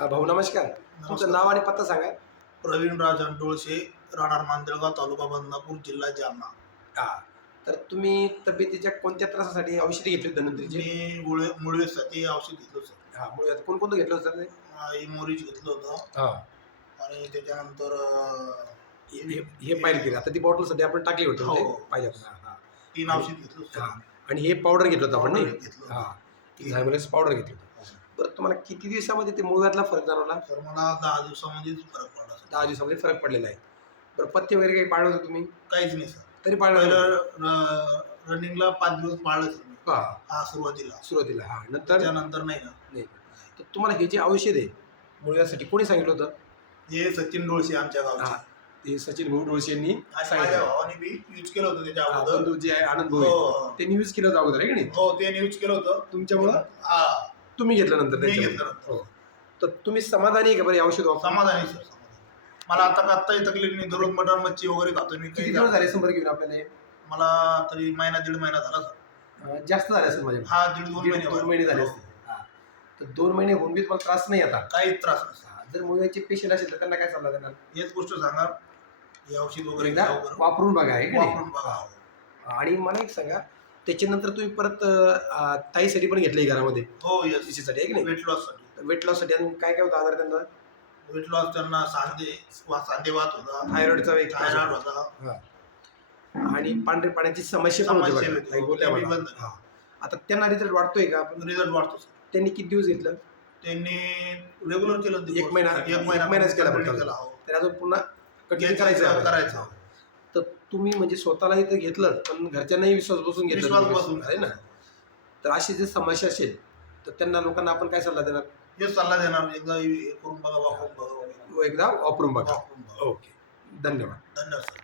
भाऊ नमस्कार. तुमचं नाव आणि पत्ता सांगा. प्रवीण राजन डोळशे, राहणार मांजलगाव, तालुका बदनापूर, जिल्हा जालना. हां. तर तुम्ही तब्येतीच्या कोणत्या त्रासासाठी औषधी घेतली धन्वंतरीची? मी मुळव्यासाठी औषध घेतलं सर. हां, मुळव्याध कोणकोणतं घेतलं होतं सर ते? इमोरिज घेतलं होतं हां. आणि त्याच्यानंतर हे पाहिलं केलं. आता ती बॉटलसाठी आपण टाकली होती हो. म्हणजे पाहिजे आपण. हां. 3 औषध घेतलं सर. हां. आणि हे पावडर घेतलं होतं आपण Powder नाही? घेतलं होतं. हां. झायमोलेक्स पावडर घेतलं होतं. बरं तुम्हाला किती दिवसामध्ये ते मुळव्याधला फरक जाणवला? तर मला 10 दिवसामध्येच फरक पडला सर. 10 दिवसामध्ये फरक पडलेला आहे. बरं पथ्य वगैरे काही पाळलं होतं तुम्ही? काहीच नाही सर. तरी पाळलं नव्हतं? पहिलं रनिंगला 5 दिवस पाळलं सर मी. हां. हा सुरुवातीला. सुरुवातीला. हां. नंतर? त्याच्यानंतर नाही ना. नाही. तर तुम्हाला हे जे औषध आहे मुळव्यासाठी कोणी सांगितलं होतं? हे सचिन डोळशे आमच्या हां. गावचे. ते सचिन भाऊ डोळशे यांनी आणि माझ्या सांगितलं. भावाने बी यूज केलं होतं त्याच्या हां, अगोदर. बंधू जे आहे आनंद भाऊ हो. आहे, त्यांनी यूज केलं होतं अगोदर आहे की नाही? हो, ते यूज केलं होतं. तुमच्यामुळं हा, तुम्ही घेतलं नंतर मी त्याच्यामुळं. घेतलं नंतर. हो. तर तुम्ही समाधानी आहे का बरं हे औषध वापरून? समाधानी सर, समाधानी. मला आता आत्ताही तकलीफ नाही. दररोज मटण मच्छी वगैरे खातो मी. किती दिवस झाले संपर्क घेऊन आपल्याला हे? मला तरी महिना दीड महिना झाला सर. जास्त झाले असेल माझ्या हा, दीड दोन महिने 2 महिने झाले असतील. हां. तर 2 महिने होऊन बी तुम्हाला त्रास नाही आता? काहीच त्रास नाही सर. हां. जर मुळव्याधचे पेशंट असेल तर त्यांना काय सल्ला देणार? हेच गोष्ट सांगा, हे औषध वगैरे एकदा घ्या वगैरे. वापरून बघा आहे की नाही? वापरून बघा. आणि मला एक सांगा त्याच्यानंतर तुम्ही परत ताईसाठी पण घेतलंय घरामध्ये हो, येस. तिच्यासाठी आहे की नाही? वेट लॉससाठी. वेट लॉससाठी आणि काय काय होतं आजार त्यांना? वेट लॉस त्यांना सांधेवात होता, थायरॉइडचा एक त्रास थायरॉइड होता. होता. हां. आणि पांढरे पाण्याची समस्या पण होती समस्या बघा. होती. ताई बोलल्या ते बी मला. बंद. हां. आता त्यांना रिझल्ट वाटतोय का आपण? रिझल्ट वाढतो सर. त्यांनी किती दिवस घेतलं? त्यांनी रेग्युलर केलं ते एक course. महिना एक महिनाच केला continue फक्त. केला. हो. तर अजून पुन्हा कंटिन्यू करायचं. करायचं. तर तुम्ही म्हणजे स्वतःलाही तर घेतलं पण घरच्यांनाही विश्वास बसून घेतलं विश्वास तुम्ही. बसून आहे ना? तर अशी जर समस्या असेल तर त्यांना लोकांना आपण काय सल्ला देणार? हेच सल्ला देणार. एकदा हे करून बघा, वापरून बघा. एकदा वापरून बघा. वापरून बघा. ओके. धन्यवाद. धन्यवाद सर.